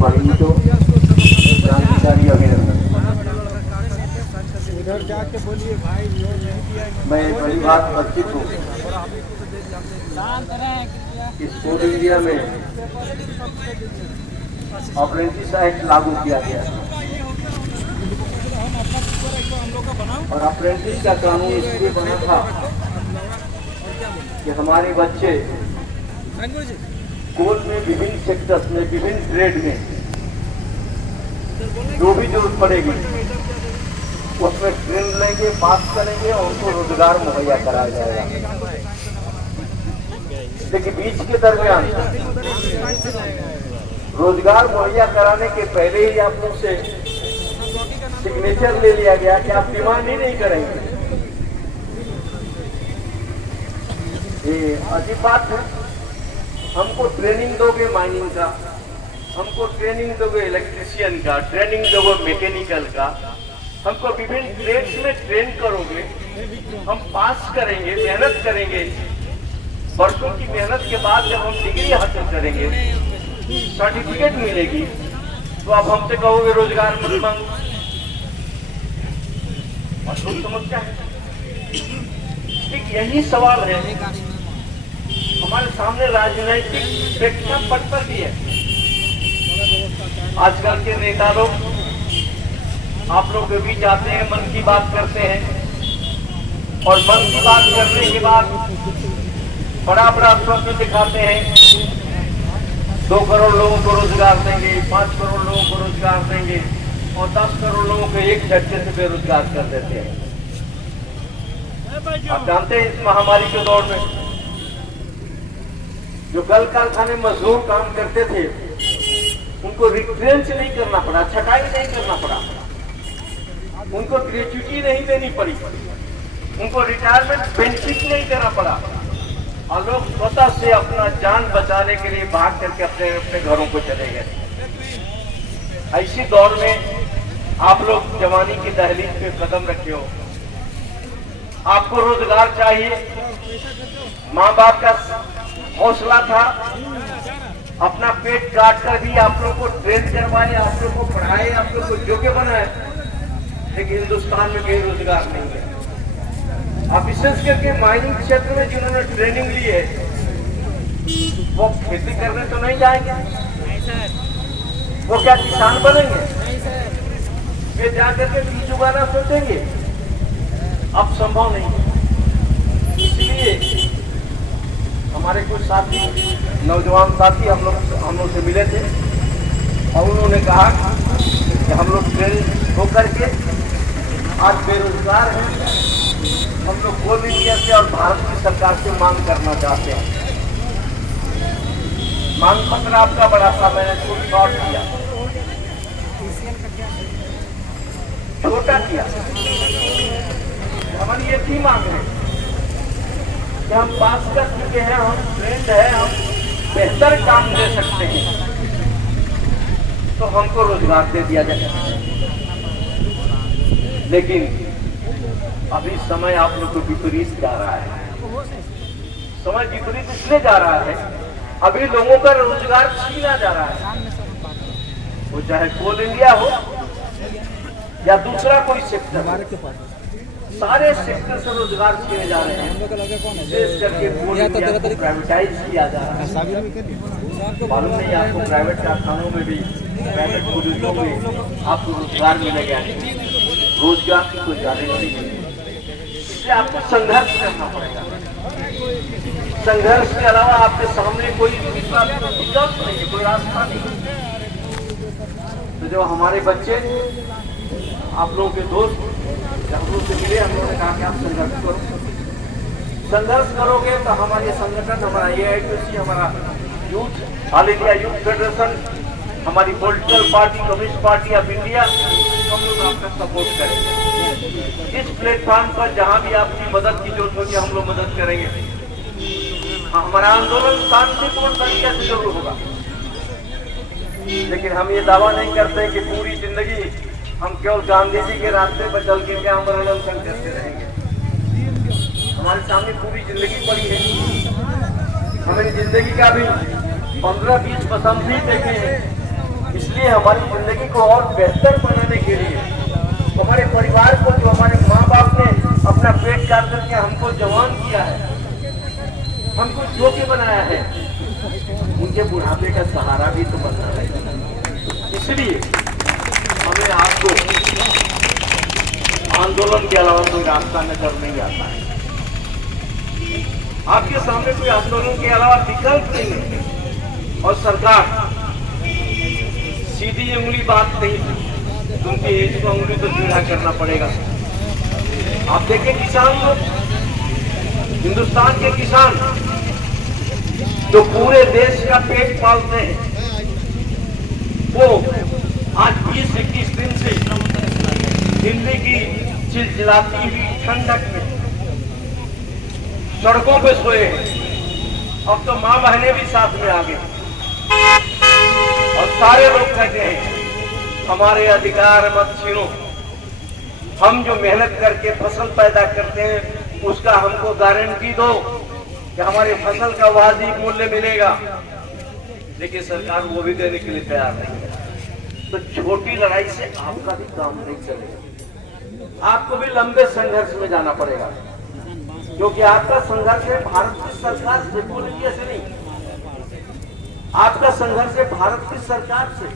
बड़ी तो क्रांतिकारी अभिनंदन। इधर जाके बोलिए भाई जो नहीं किया मैं बड़ी बात परिचित हूँ। स्कूल इंडिया में अप्रेंटिस एक्ट लागू किया गया और अप्रेंटिस का कानून इसलिए बना था कि हमारे बच्चे कोल में विभिन्न सेक्टर्स में विभिन्न ट्रेड में जो भी जरूरत पड़ेगी उसमें ट्रेन लेंगे, पास करेंगे और उनको रोजगार मुहैया कराया जाएगा। लेकिन बीच के दरमियान रोजगार मुहैया कराने के पहले ही आप लोग से सिग्नेचर ले लिया गया कि आप डिमांड ही नहीं करेंगे। ये अजीब बात है। हमको ट्रेनिंग दोगे माइनिंग का, हमको ट्रेनिंग दोगे इलेक्ट्रिशियन का, ट्रेनिंग दोगे मैकेनिकल का, हमको विभिन्न ट्रेड्स में ट्रेन करोगे, हम पास करेंगे, मेहनत करेंगे, वर्षों की मेहनत के बाद जब हम डिग्री हासिल करेंगे, सर्टिफिकेट मिलेगी, तो आप हमसे कहोगे रोजगार मत मांगो। अद्भुत समस्या है। ठीक यही सवाल है हमारे सामने राजनीतिक प्रेक्षापट पर भी है। आजकल के नेता लोग आप लोग के बीच आते हैं, मन की बात करते हैं और मन की बात करने के बाद बड़ा बड़ा स्वप्न दिखाते हैं। 2 करोड़ लोगों को रोजगार देंगे, 5 करोड़ लोगों को रोजगार देंगे और 10 करोड़ लोगों को एक झटके से बेरोजगार कर देते हैं। आप जानते हैं इस महामारी के दौर में जो कल कारखाने मजदूर काम करते थे उनको रिट्रेंच नहीं करना पड़ा, छटाई नहीं करना पड़ा, उनको ग्रेच्युटी नहीं देनी पड़ी, उनको रिटायरमेंट बेनिफिट नहीं देना पड़ा और लोग स्वतः से अपना जान बचाने के लिए भाग करके अपने अपने घरों को चले गए। ऐसी दौर में आप लोग जवानी की दहलीज पे कदम रखे हो, आपको रोजगार चाहिए। माँ बाप का हौसला था, अपना पेट काट कर भी आप लोग को ट्रेन करवाए, आप लोग को पढ़ाए, आप लोग को योग्य बनाए, लेकिन हिंदुस्तान में कहीं रोजगार नहीं है। आप विशेष करके माइनिंग क्षेत्र में जिन्होंने ट्रेनिंग ली है वो खेती करने तो नहीं जाएंगे, वो क्या किसान बनेंगे? वे जाकर के बीज उगाना सोचेंगे? अब संभव नहीं है। इसलिए हमारे कुछ साथी, नौजवान साथी हम लोग से मिले थे और उन्होंने कहा कि हम लोग ट्रेन होकर के आज बेरोजगार हैं, हम लोग कोल इंडिया से और भारत की सरकार से मांग करना चाहते हैं। मांग पत्र आपका बड़ा सा मैंने शॉर्ट किया, छोटा किया। हमारी ये थी मांग है कि हम पास कर चुके हैं, हम ट्रेंड है, हम बेहतर काम दे सकते हैं, तो हमको रोजगार दे दिया जाए। लेकिन अभी समय आप लोग को विपरीत जा रहा है। समय विपरीत इसलिए जा रहा है, अभी लोगों का रोजगार छीना जा रहा है, वो चाहे कोल इंडिया हो या दूसरा कोई सेक्टर, सारे सेक्टर से रोजगार छीने जा रहे हैं। विशेष करके कोल इंडिया को प्राइवेटाइज किया जा रहा है। मालूम नहीं आपको प्राइवेट कारखानों में भी, प्राइवेट पुलिसों में आपको रोजगार मिलेगा, रोजगार की कोई गारंटी नहीं है। इसलिए आपको संघर्ष करना पड़ेगा। संघर्ष के अलावा आपके सामने कोई विकल्प नहीं है, कोई रास्ता नहीं। तो जो हमारे बच्चे, आप लोगों के दोस्त हम लोग से मिले, हम लोगों ने कहा कि आप संघर्ष करो। संघर्ष करोगे तो हमारे संगठन, हमारा AITC, हमारा youth, all India youth federation, हमारी political party, communist party of India, हम लोग आपका सपोर्ट करेंगे। इस प्लेटफॉर्म पर जहां भी आपकी मदद की जरूरत होगी हम लोग मदद करेंगे। हमारा आंदोलन शांतिपूर्ण तरीके से जरूर होगा, लेकिन हम ये दावा नहीं करते कि पूरी जिंदगी हम केवल गांधी जी के रास्ते पर चल के क्या आंदोलन करते रहेंगे। हमारे सामने पूरी जिंदगी पड़ी है। हमें जिंदगी का भी 15-20 पसंद भी देखे हैं इसलिए हमारी जिंदगी को और बेहतर बनाने के लिए हमारे परिवार को, जो हमारे माँ बाप ने अपना पेट काट करके हमको जवान किया है, हमको जो के बनाया है, उनके बुढ़ापे का सहारा भी तो बनना है। इसलिए हमें आपको आंदोलन के अलावा कोई रास्ता नजर नहीं आता है। आपके सामने कोई आंदोलन के अलावा विकल्प नहीं है। और सरकार सीधी उंगली बात नहीं, क्योंकि इसको उंगली तो टेढ़ा करना पड़ेगा। आप देखें किसान लोग, हिंदुस्तान के किसान जो पूरे देश का पेट पालते हैं, वो आज 20-21 दिन से दिल्ली की चिलचिलाती हुई ठंडक में सड़कों पे सोए हैं। अब तो मां बहनें भी साथ में आ गई और सारे लोग कहते हैं हमारे अधिकार मत छीनो, हम जो मेहनत करके फसल पैदा करते हैं उसका हमको गारंटी दो कि हमारी फसल का वाजिब मूल्य मिलेगा। लेकिन सरकार वो भी देने के लिए तैयार नहीं है। तो छोटी लड़ाई से आपका भी काम नहीं चलेगा, आपको भी लंबे संघर्ष में जाना पड़ेगा, क्योंकि आपका संघर्ष है भारत की सरकार से, कोई इंडिया से नहीं। आपका संघर्ष है भारत की सरकार से।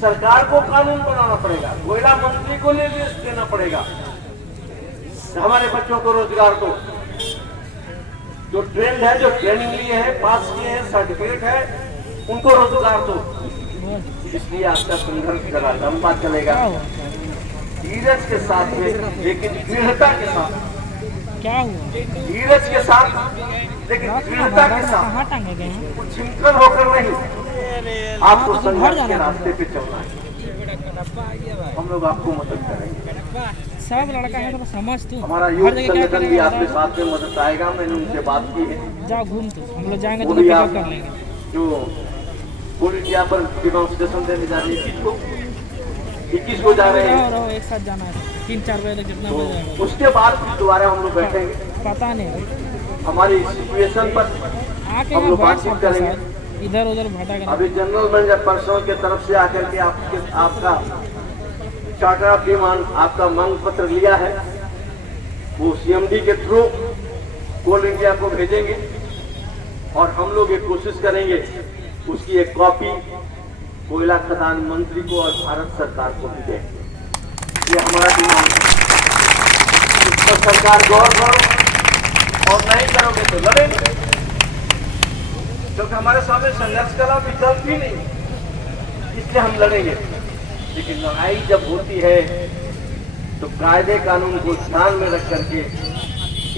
सरकार को कानून बनाना पड़ेगा, कोयला मंत्री को निर्देश देना पड़ेगा, हमारे बच्चों को रोजगार दो, जो ट्रेंड है, जो ट्रेनिंग लिए है, पास किए हैं, सर्टिफिकेट है, उनको रोजगार दो। इसलिए आपका संघर्ष करा लंबा चलेगा, धीरज के साथ में, लेकिन दृढ़ता के साथ। क्या हुआ? धीरज के साथ लेकिन दृढ़ता के साथ, कुछ चिंतन होकर नहीं, आपको संघर्ष के रास्ते पे चलना है। हम लोग आपको मदद करेंगे। सब लड़का है तो समझ तू। हमारा युवा संगठन भी आपके साथ में मदद आएगा। मैंने उनसे बात की है। जाओ घूम, तो हम लोग जाएंगे वो तो भी पिकअप आप कर लेंगे। जो पूल इंडिया पर डिमॉन्स्ट्रेशन देने जा रही है, 21 को जा रहे हैं, रहो एक साथ जाना है 3-4 बजे तक, कितना बजे जाएगा? तो उसके बाद फिर दोबारा हम लोग बैठेंगे, पता नहीं, हमारी सिचुएशन पर आके हम यहाँ लोग बैठ बातचीत सकते करेंगे। हैं, इधर उधर भटक। अभी जनरल मैनेजर पर्सनल के तरफ से आकर के आपका चार्टर ऑफ डिमांड, आपका मांग पत्र लिया है, वो सीएमडी के थ्रू कोल इंडिया को भेजेंगे और हम लोग एक कोशिश करेंगे उसकी एक कॉपी कोयला खदान मंत्री को और भारत सरकार को भी दें। ये हमारा डिमांड है। इस पर सरकार गौर करो, और नहीं करोगे तो लड़ेंगे, क्योंकि हमारे सामने संघर्ष का विकल्प भी नहीं, इसलिए हम लड़ेंगे। लेकिन लड़ाई जब होती है तो कायदे कानून को ध्यान में रख करके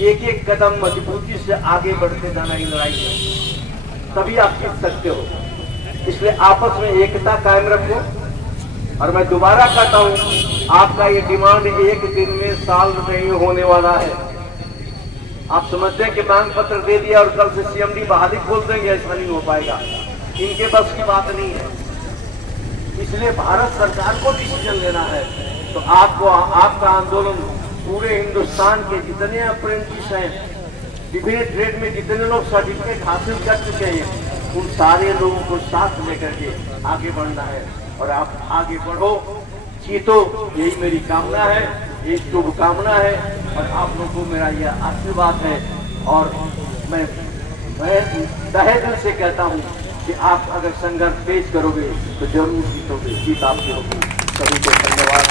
एक एक कदम मजबूती से आगे बढ़ते जाना ही लड़ाई है, तभी आप जीत सकते हो। इसलिए आपस में एकता कायम रखो। और मैं दोबारा कहता हूं, आपका ये डिमांड एक दिन में साल नहीं होने वाला है। आप समझते हैं कि मांग पत्र दे दिया और कल से सीएमडी बहाली खोल देंगे, ऐसा नहीं हो पाएगा, इनके बस की बात नहीं है। इसलिए भारत सरकार को डिसीजन लेना है। तो आपको आपका आंदोलन पूरे हिंदुस्तान के जितने अप्रेंटिस हैं, विभिन्न ट्रेड में जितने लोग सर्टिफिकेट हासिल कर चुके हैं, उन सारे लोगों को साथ लेकर के आगे बढ़ना है। और आप आगे बढ़ो, जीतो, यही मेरी कामना है, यही शुभकामना है। और आप लोगों को मेरा यह आशीर्वाद है। और मैं तहे दिल से कहता हूँ कि आप अगर संघर्ष तेज करोगे तो जरूर जीतोगे, जीत आपकी होगी। सभी को धन्यवाद।